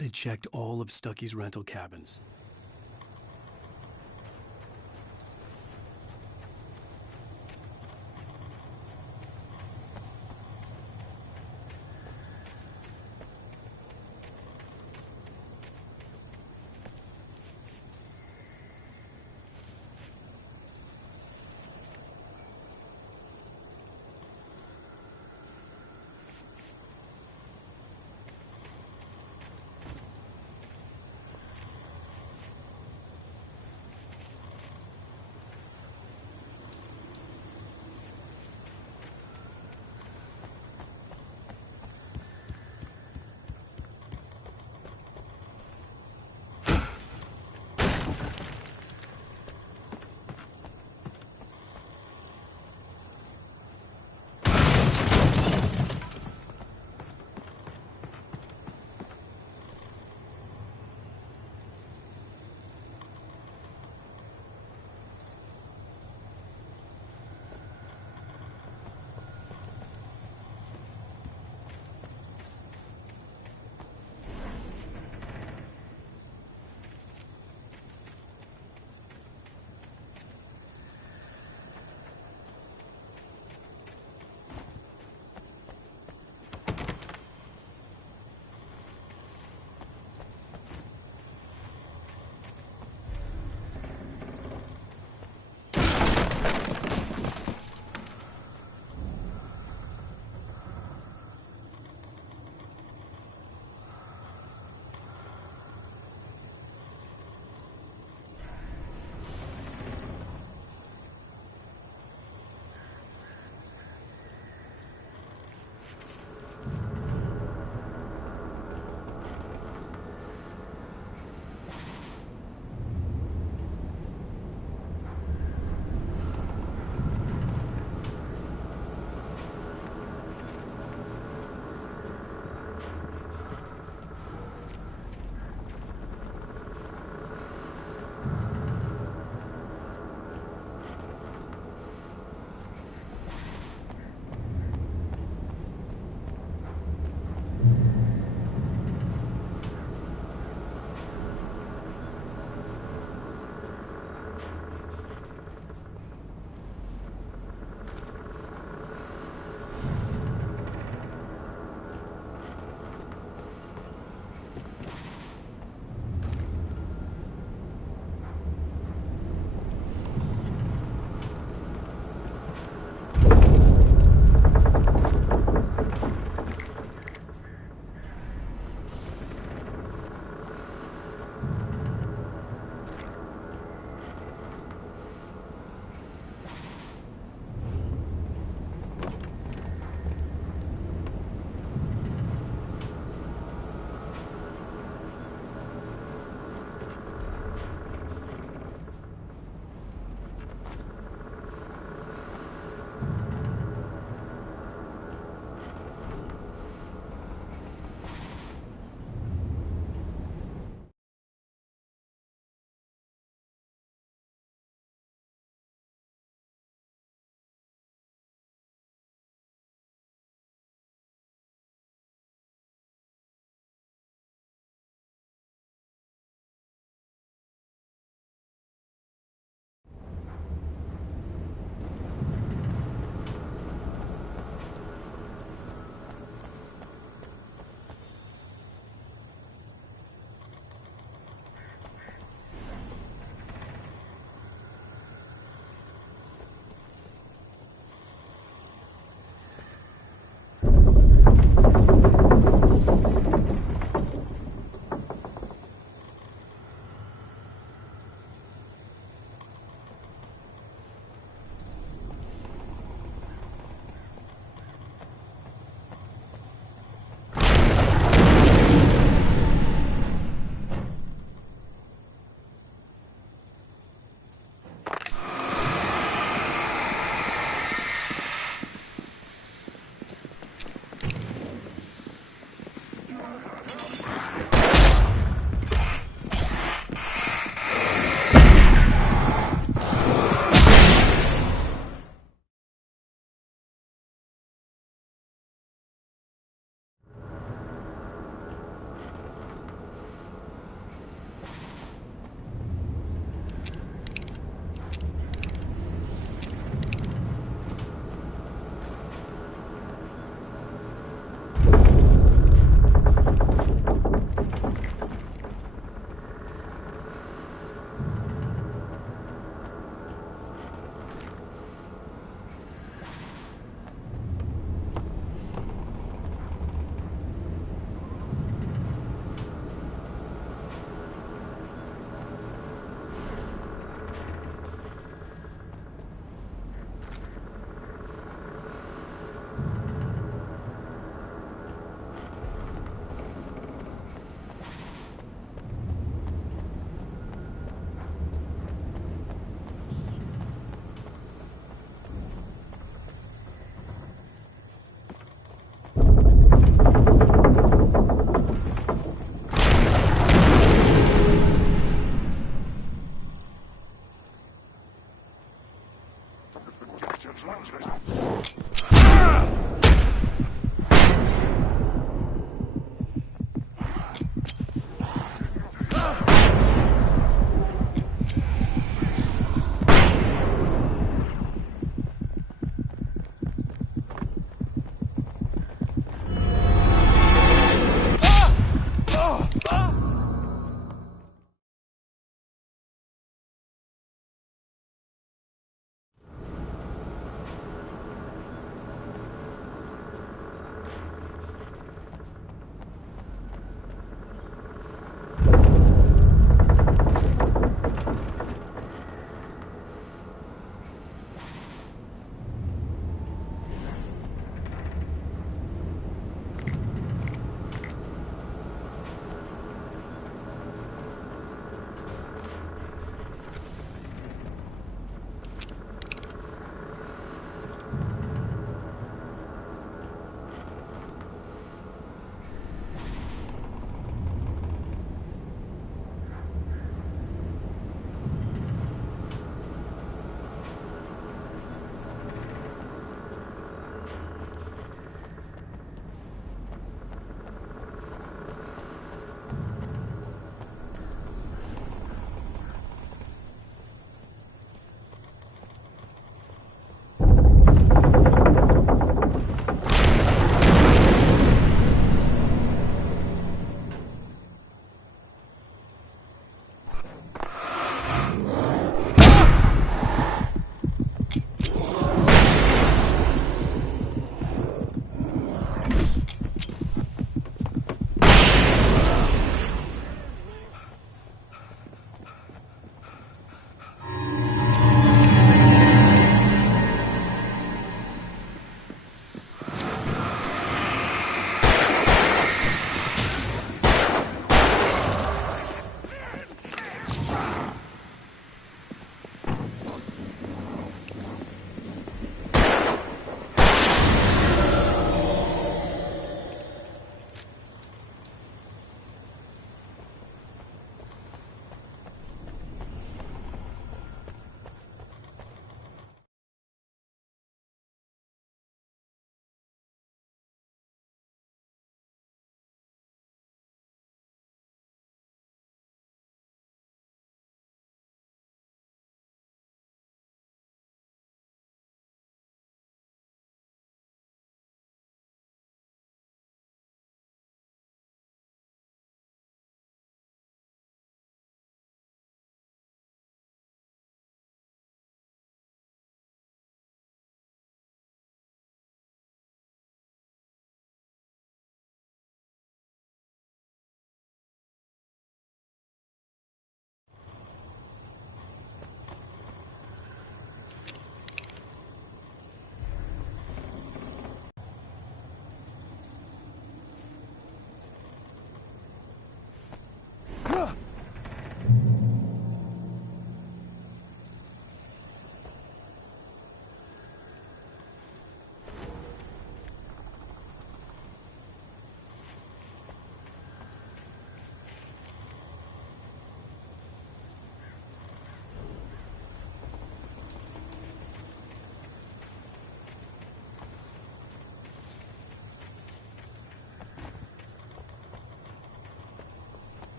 Scott had checked all of Stucky's rental cabins.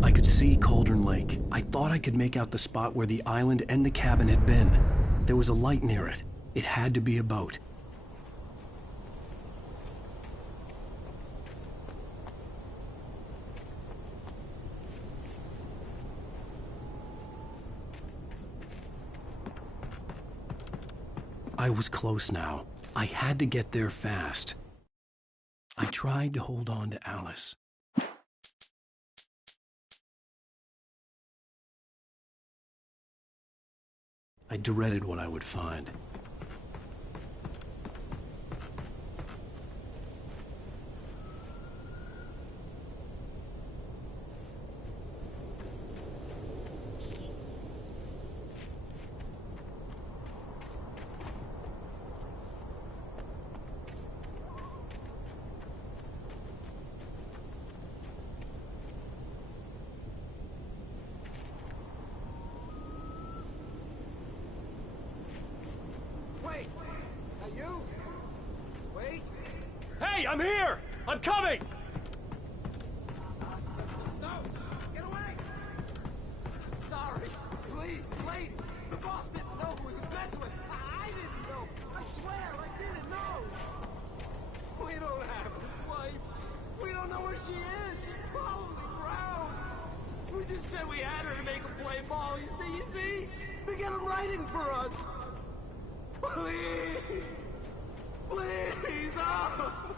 I could see Cauldron Lake. I thought I could make out the spot where the island and the cabin had been. There was a light near it. It had to be a boat. I was close now. I had to get there fast. I tried to hold on to Alice. I dreaded what I would find. I'm here! I'm coming! No! Get away! Sorry. Please, wait! The boss didn't know who he was messing with. I didn't know. I swear, I didn't know. We don't have his wife. We don't know where she is. She's probably drowned. We just said we had her to make him play ball. You see? They get him writing for us. Please! Please! Oh!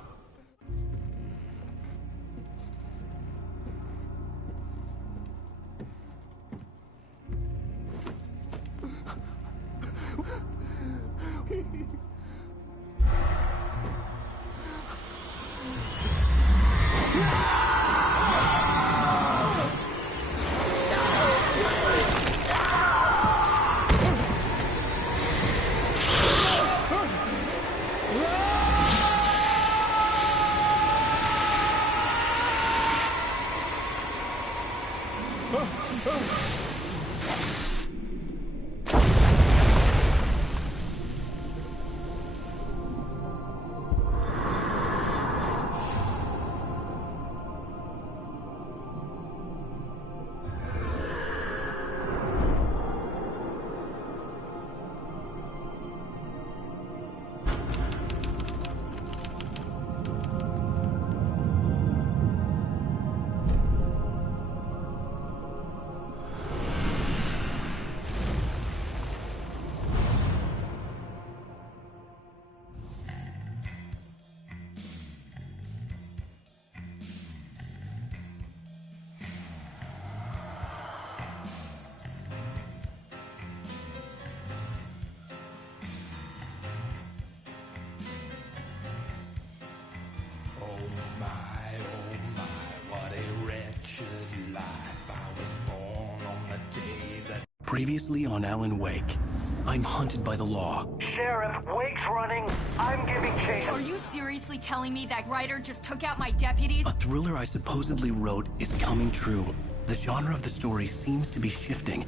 Previously on Alan Wake, I'm hunted by the law. Sheriff, Wake's running. I'm giving chase. Are you seriously telling me that Ryder just took out my deputies? A thriller I supposedly wrote is coming true. The genre of the story seems to be shifting.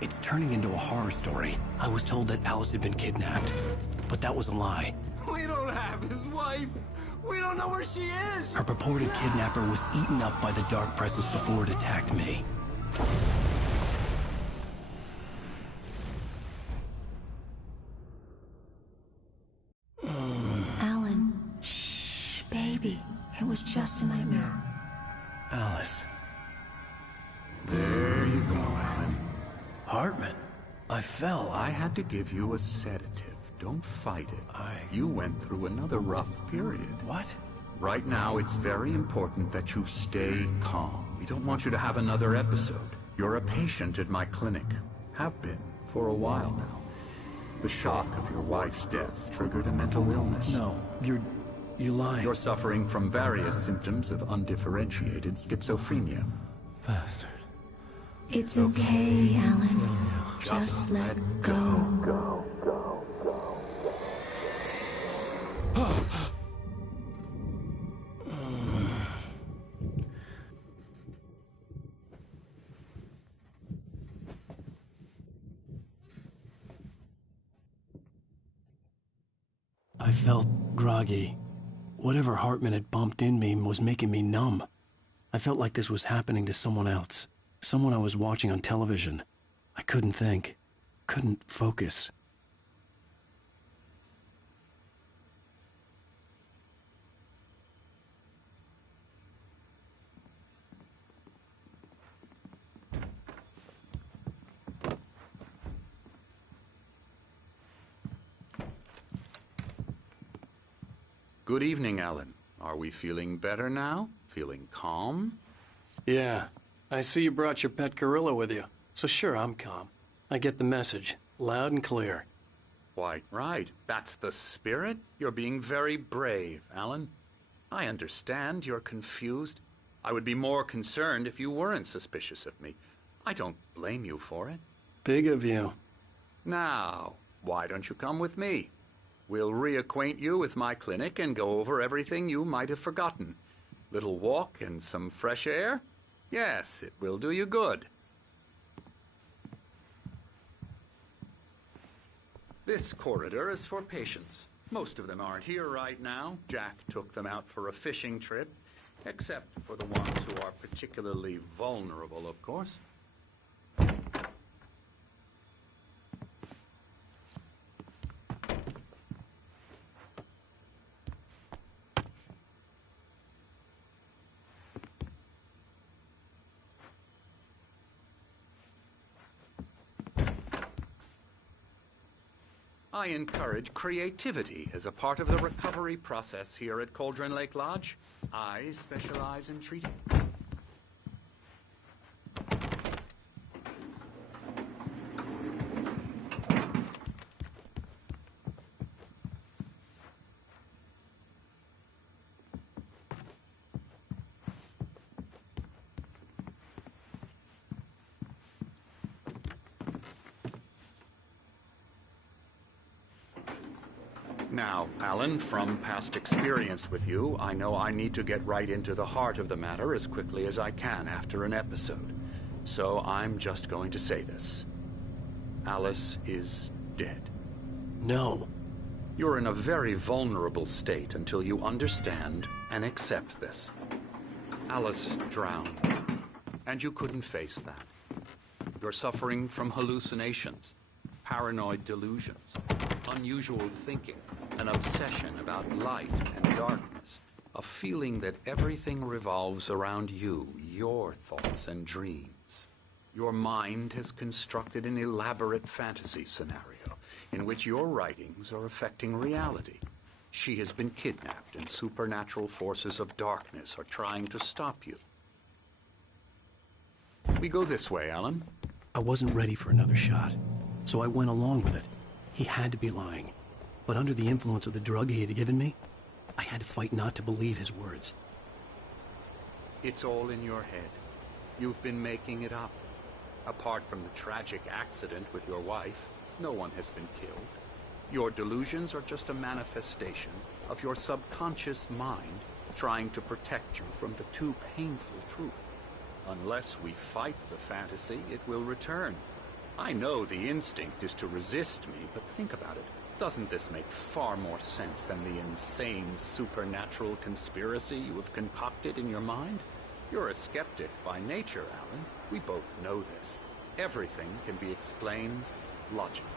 It's turning into a horror story. I was told that Alice had been kidnapped, but that was a lie. We don't have his wife. We don't know where she is. Her purported kidnapper was eaten up by the dark presence before it attacked me. Alan, shh, baby. It was just a nightmare. Alice. There you go, Alan. Hartman. I fell. I had to give you a sedative. Don't fight it. You went through another rough period. What? Right now, it's very important that you stay calm. We don't want you to have another episode. You're a patient at my clinic. Have been for a while now. The shock of your wife's death triggered a mental illness. No, you're lying. You're suffering from various symptoms of undifferentiated schizophrenia. Bastard. It's okay, Alan. Just let go. I felt groggy. Whatever Hartman had bumped in me was making me numb. I felt like this was happening to someone else. Someone I was watching on television. I couldn't think. Couldn't focus. Good evening, Alan. Are we feeling better now? Feeling calm? Yeah. I see you brought your pet gorilla with you. So sure, I'm calm. I get the message. Loud and clear. Quite right. That's the spirit. You're being very brave, Alan. I understand you're confused. I would be more concerned if you weren't suspicious of me. I don't blame you for it. Big of you. Now, why don't you come with me? We'll reacquaint you with my clinic and go over everything you might have forgotten. Little walk and some fresh air? Yes, it will do you good. This corridor is for patients. Most of them aren't here right now. Jack took them out for a fishing trip, except for the ones who are particularly vulnerable, of course. I encourage creativity as a part of the recovery process here at Cauldron Lake Lodge. I specialize in treating... Now, Alan, from past experience with you, I know I need to get right into the heart of the matter as quickly as I can after an episode. So I'm just going to say this. Alice is dead. No. You're in a very vulnerable state until you understand and accept this. Alice drowned, and you couldn't face that. You're suffering from hallucinations, paranoid delusions, unusual thinking, an obsession about light and darkness, a feeling that everything revolves around you, your thoughts and dreams. Your mind has constructed an elaborate fantasy scenario in which your writings are affecting reality. She has been kidnapped and supernatural forces of darkness are trying to stop you. We go this way, Alan. I wasn't ready for another shot, so I went along with it. He had to be lying. But under the influence of the drug he had given me, I had to fight not to believe his words. It's all in your head. You've been making it up. Apart from the tragic accident with your wife, no one has been killed. Your delusions are just a manifestation of your subconscious mind trying to protect you from the too painful truth. Unless we fight the fantasy, it will return. I know the instinct is to resist me, but think about it. Doesn't this make far more sense than the insane supernatural conspiracy you have concocted in your mind? You're a skeptic by nature, Alan. We both know this. Everything can be explained logically.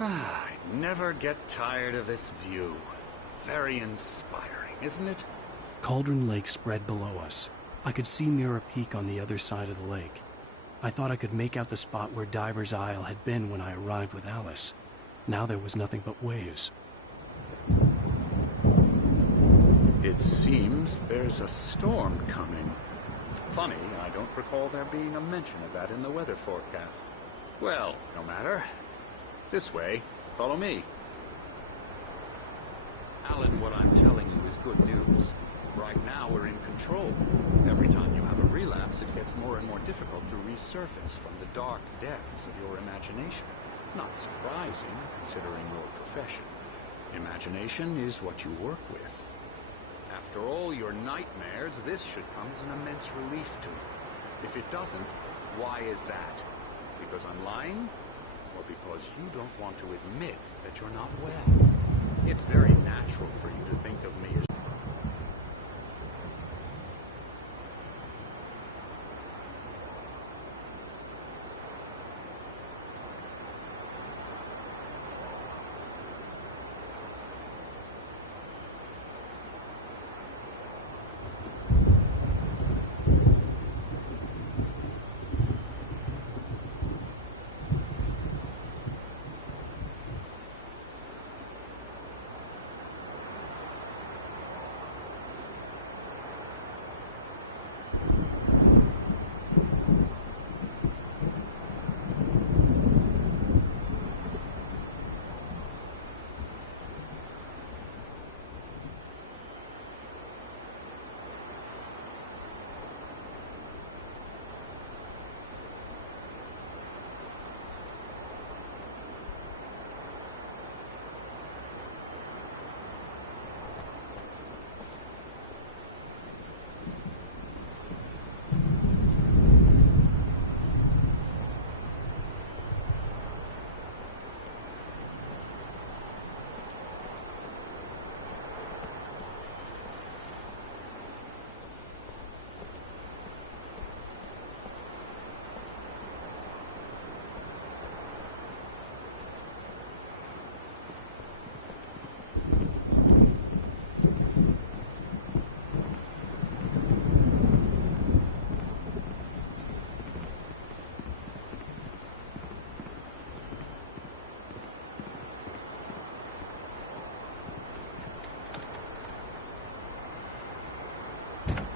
I never get tired of this view. Very inspiring, isn't it? Cauldron Lake spread below us. I could see Mirror Peak on the other side of the lake. I thought I could make out the spot where Diver's Isle had been when I arrived with Alice. Now there was nothing but waves. It seems there's a storm coming. Funny, I don't recall there being a mention of that in the weather forecast. Well, no matter. This way. Follow me. Alan, what I'm telling you is good news. Right now, we're in control. Every time you have a relapse, it gets more and more difficult to resurface from the dark depths of your imagination. Not surprising, considering your profession. Imagination is what you work with. After all your nightmares, this should come as an immense relief to you. If it doesn't, why is that? Because I'm lying? Or because you don't want to admit that you're not well? It's very natural for you to think of me as...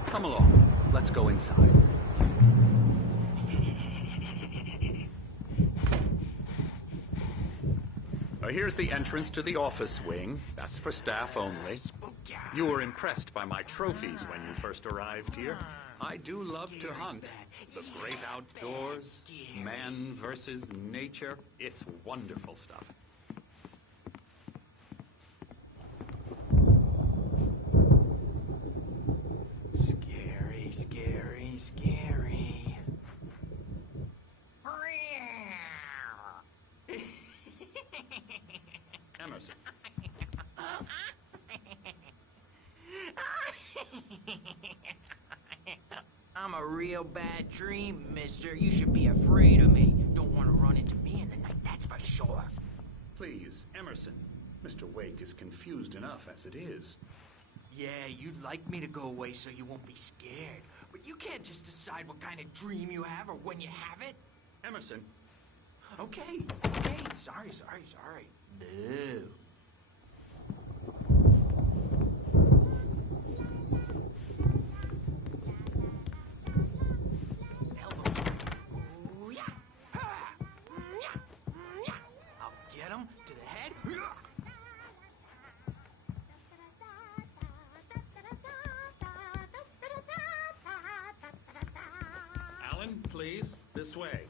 Come along. Let's go inside. Here's the entrance to the office wing. That's for staff only. You were impressed by my trophies when you first arrived here. I do love to hunt. The great outdoors, man versus nature. It's wonderful stuff. Scary, scary, scary. Emerson. I'm a real bad dream, mister. You should be afraid of me. Don't want to run into me in the night, that's for sure. Please, Emerson. Mr. Wake is confused enough as it is. Yeah, you'd like me to go away so you won't be scared. But you can't just decide what kind of dream you have or when you have it. Emerson. Okay. Sorry. Boo. I'll get him to the head. Alan, please, this way.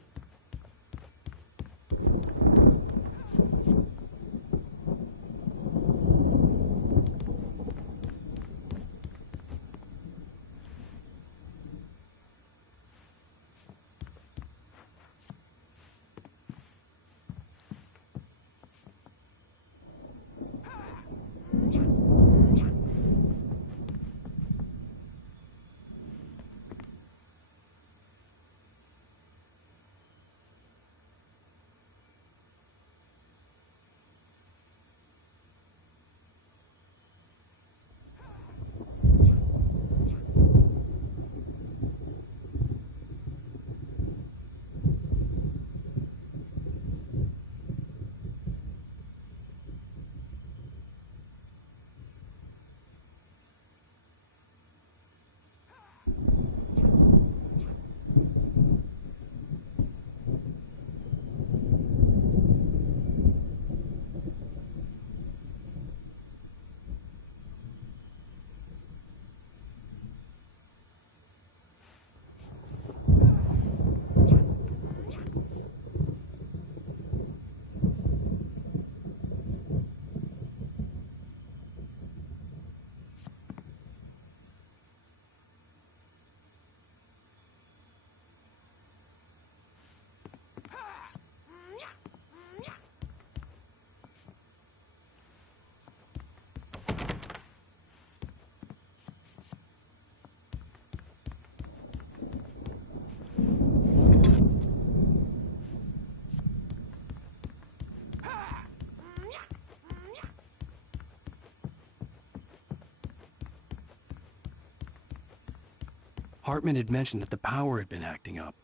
Hartman had mentioned that the power had been acting up.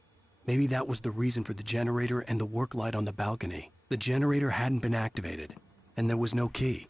Maybe that was the reason for the generator and the work light on the balcony. The generator hadn't been activated, and there was no key.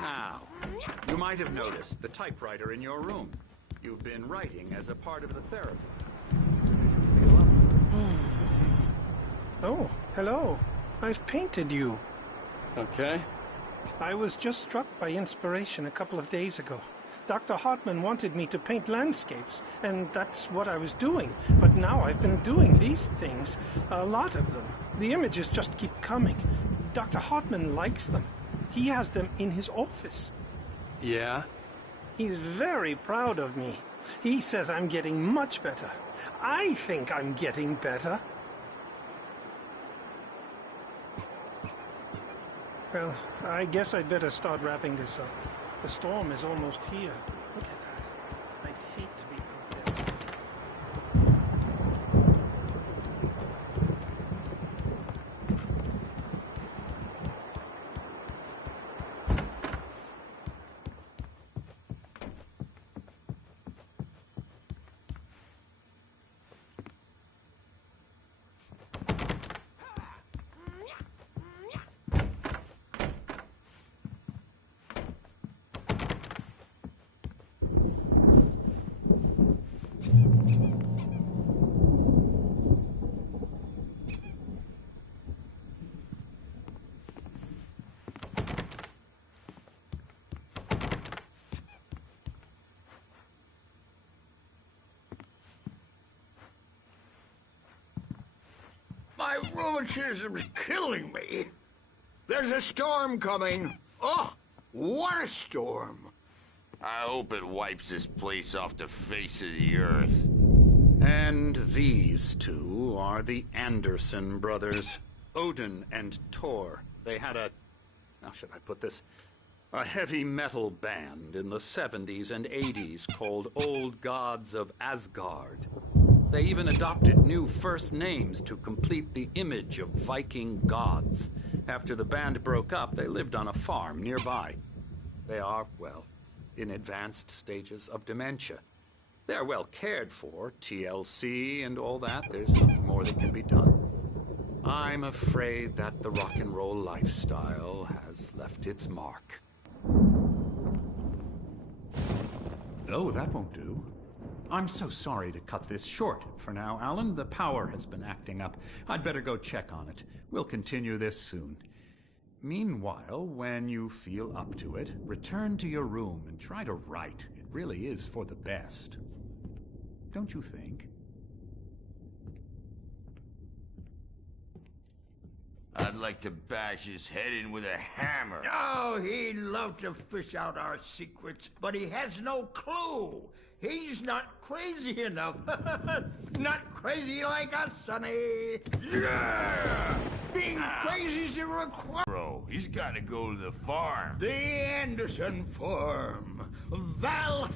Now, you might have noticed the typewriter in your room. You've been writing as a part of the therapy. Oh, hello. I've painted you. Okay. I was just struck by inspiration a couple of days ago. Dr. Hartman wanted me to paint landscapes, and that's what I was doing. But now I've been doing these things, a lot of them. The images just keep coming. Dr. Hartman likes them. He has them in his office. Yeah? He's very proud of me. He says I'm getting much better. I think I'm getting better. Well, I guess I'd better start wrapping this up. The storm is almost here. Look at that. I'd hate to be out there. My rheumatism's killing me. There's a storm coming. Oh, what a storm. I hope it wipes this place off the face of the earth. And these two are the Anderson brothers, Odin and Thor. They had how should I put this? A heavy metal band in the 70s and 80s called Old Gods of Asgard. They even adopted new first names to complete the image of Viking gods. After the band broke up, they lived on a farm nearby. They are, well, in advanced stages of dementia. They're well cared for, TLC and all that. There's nothing more that can be done. I'm afraid that the rock and roll lifestyle has left its mark. Oh, that won't do. I'm so sorry to cut this short for now, Alan. The power has been acting up. I'd better go check on it. We'll continue this soon. Meanwhile, when you feel up to it, return to your room and try to write. It really is for the best. Don't you think? I'd like to bash his head in with a hammer. Oh, he'd love to fish out our secrets, but he has no clue. He's not crazy enough. Not crazy like us, Sonny. Yeah! Being crazy's a requirement. Bro, he's got to go to the farm. The Anderson Farm. Valhalla!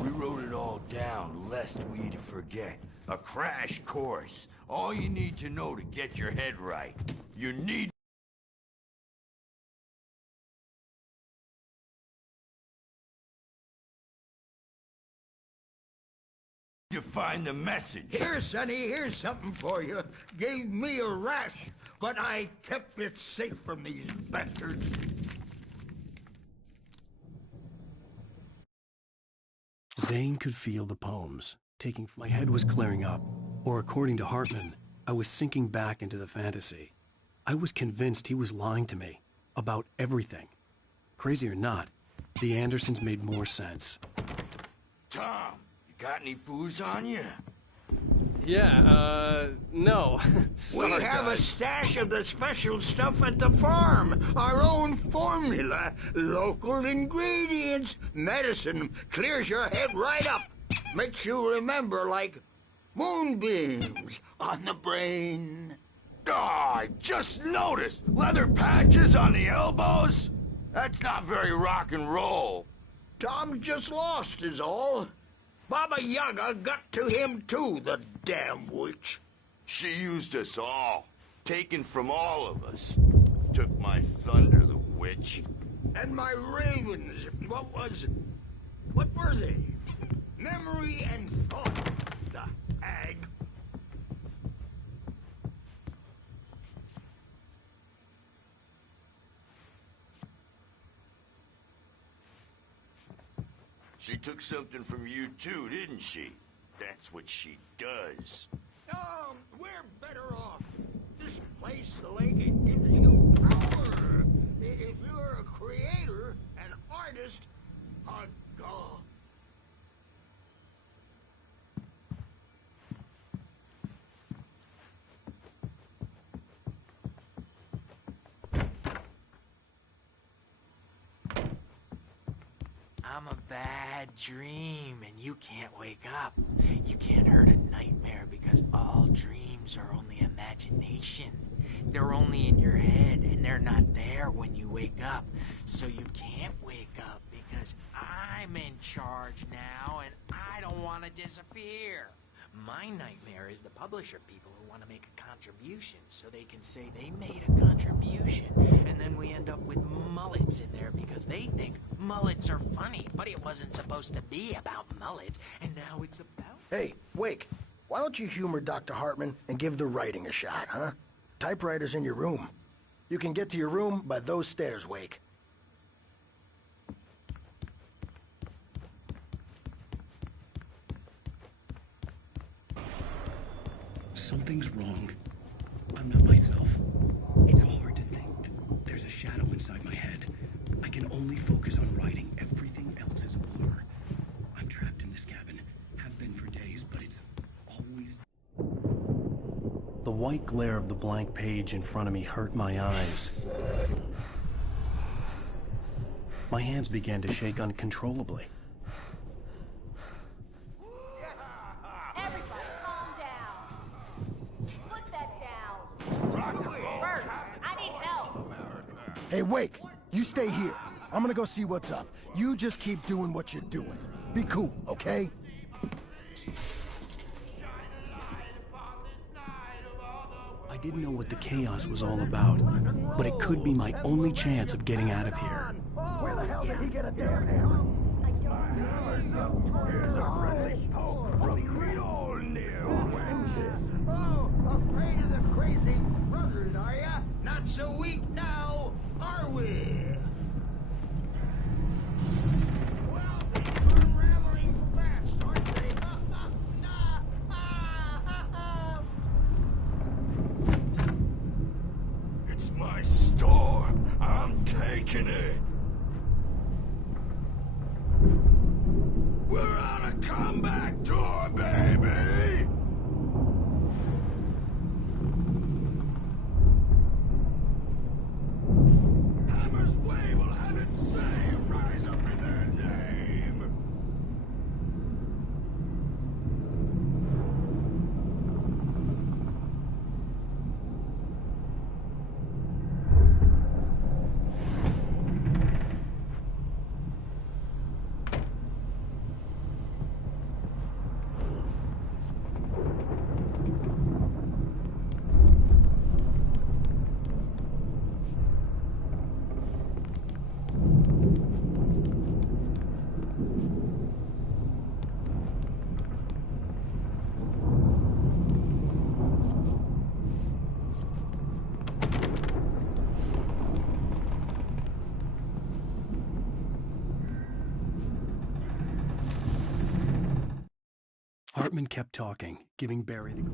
We wrote it all down, lest we forget. A crash course. All you need to know to get your head right. You need to find the message. Here, Sonny, here's something for you. Gave me a rash, but I kept it safe from these bastards. Zane could feel the poems. My head was clearing up, or according to Hartman, I was sinking back into the fantasy. I was convinced he was lying to me about everything. Crazy or not, the Andersons made more sense. Tom, you got any booze on you? Yeah, no. We have a stash of the special stuff at the farm. Our own formula. Local ingredients. Medicine clears your head right up. Makes you remember like moonbeams on the brain. Oh, I just noticed. Leather patches on the elbows? That's not very rock and roll. Tom just lost is all. Baba Yaga got to him too, the damn witch. She used us all. Taken from all of us. Took my thunder, the witch. And my ravens. What were they? Memory and thought, the hag. She took something from you too, didn't she? That's what she does. We're better off. This place, the lake, it gives you power. If you're a creator, an artist, a god. I'm a bad dream, and you can't wake up. You can't hurt a nightmare because all dreams are only imagination. They're only in your head, and they're not there when you wake up. So you can't wake up because I'm in charge now, and I don't want to disappear. My nightmare is the publisher people who want to make a contribution so they can say they made a contribution, and then we end up with mullets in there because they think mullets are funny, but it wasn't supposed to be about mullets, and now it's about... Hey, Wake, why don't you humor Dr. Hartman and give the writing a shot, huh? Typewriter's in your room. You can get to your room by those stairs, Wake. Something's wrong. I'm not myself. It's hard to think. There's a shadow inside my head. I can only focus on writing. Everything else is a blur. I'm trapped in this cabin. Have been for days, but it's always... The white glare of the blank page in front of me hurt my eyes. My hands began to shake uncontrollably. Hey, Wake, you stay here. I'm gonna go see what's up. You just keep doing what you're doing. Be cool, okay? I didn't know what the chaos was all about, but it could be my only chance of getting out of here. Where the hell did he get a damn hammer? I don't know. Here's a friendly poke from Creole Neil. Oh, afraid of the crazy brothers, are ya? Not so weak now, are we? Well, things are unraveling fast, aren't they? It's my store. I'm taking it. We're on a comeback tour, baby! Hammer's Way will have it say, rise up in their name! Hartman kept talking, giving Barry the...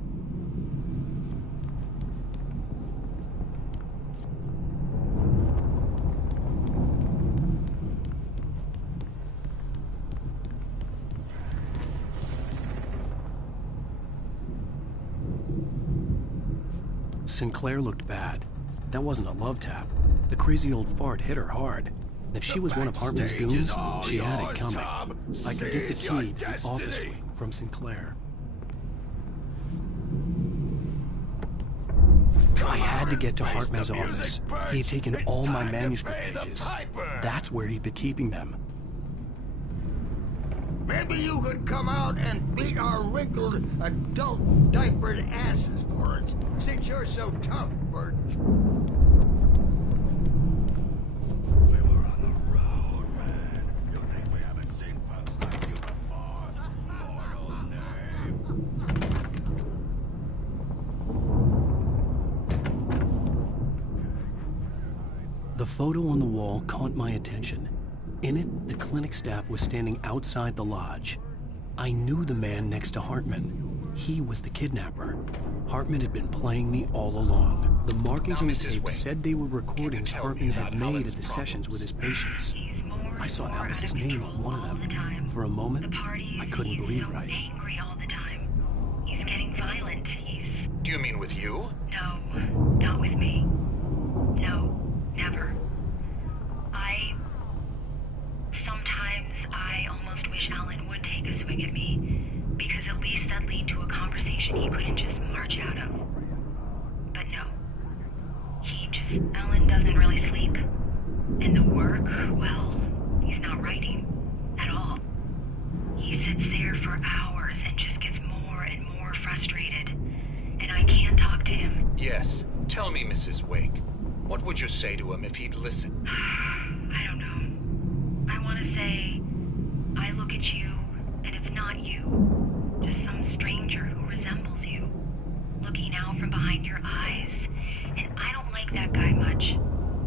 Sinclair looked bad. That wasn't a love tap. The crazy old fart hit her hard. And if she was one of Hartman's goons, she had it coming. I could get the key to the office wing from Sinclair. I had to get to Hartman's office. He had taken all my manuscript pages. That's where he'd been keeping them. Maybe you could come out and beat our wrinkled, adult, diapered asses for us, since you're so tough, Birch. We were on the road, man. You think we haven't seen punks like you before? Mortal name. The photo on the wall caught my attention. In it, the clinic staff was standing outside the lodge. I knew the man next to Hartman. He was the kidnapper. Hartman had been playing me all along. The markings on the tape said they were recordings Hartman had made at the sessions with his patients. I saw Alice's name on one of them. For a moment, I couldn't breathe right. Angry all the time. He's getting violent. Do you mean with you? No, not with me. No, never. Sometimes I almost wish Alan would take a swing at me, because at least that'd lead to a conversation he couldn't just march out of. But no. Alan doesn't really sleep. And the work, well, he's not writing at all. He sits there for hours and just gets more and more frustrated. And I can't talk to him. Yes. Tell me, Mrs. Wake. What would you say to him if he'd listen? I don't know. I want to say, I look at you, and it's not you. Just some stranger who resembles you. Looking out from behind your eyes. And I don't like that guy much.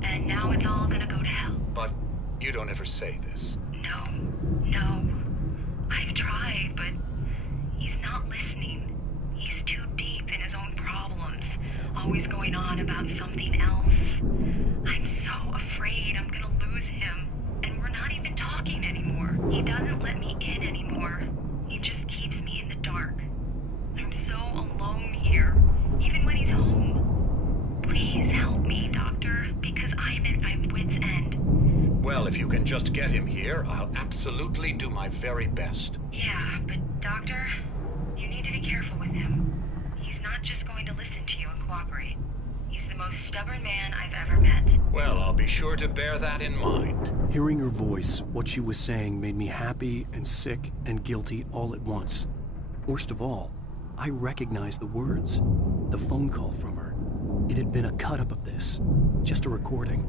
And now it's all gonna go to hell. But you don't ever say this. No. I've tried, but he's not listening. He's too deep in his own problems. Always going on about something else. I'm so afraid I'm gonna lose him. And we're not even talking anymore. He doesn't let me in anymore. He just keeps me in the dark. I'm so alone here, even when he's home. Please help me, Doctor, because I'm at my wit's end. Well, if you can just get him here, I'll absolutely do my very best. Yeah, but Doctor, you need to be careful with him. He's not just going to listen to you and cooperate. He's the most stubborn man I've ever met. Well, I'll be sure to bear that in mind. Hearing her voice, what she was saying made me happy and sick and guilty all at once. Worst of all, I recognized the words. The phone call from her. It had been a cut-up of this. Just a recording.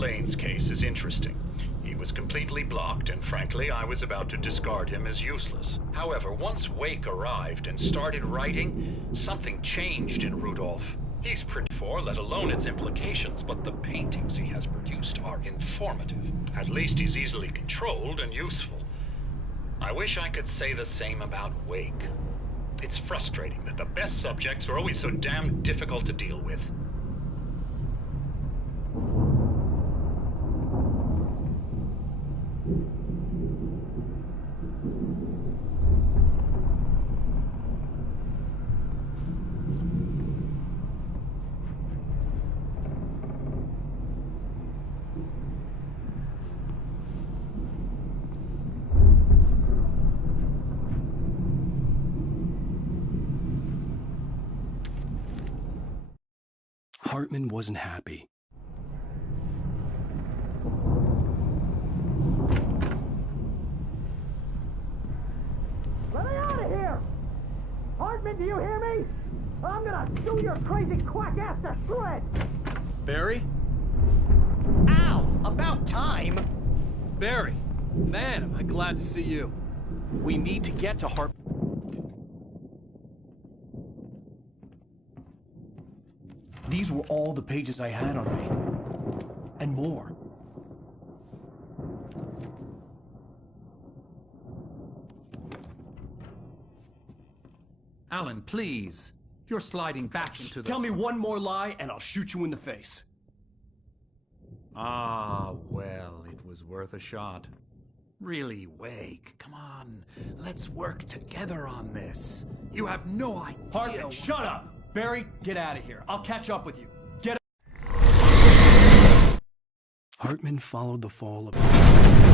Lane's case is interesting. He was completely blocked, and frankly, I was about to discard him as useless. However, once Wake arrived and started writing, something changed in Rudolph. He's pretty for, let alone its implications, but the paintings he has produced are informative. At least he's easily controlled and useful. I wish I could say the same about Wake. It's frustrating that the best subjects are always so damn difficult to deal with. Hartman wasn't happy. Let me out of here! Hartman, do you hear me? I'm gonna chew your crazy quack ass to shreds! Barry? Ow! About time! Barry! Man, am I glad to see you. We need to get to Hartman. These were all the pages I had on me. And more. Alan, please. You're sliding back into the... Tell me one more lie and I'll shoot you in the face. Ah, well, it was worth a shot. Really, Wake, come on. Let's work together on this. You have no idea... Hartman, shut up! Barry, get out of here. I'll catch up with you. Get out. Hartman followed the fall of...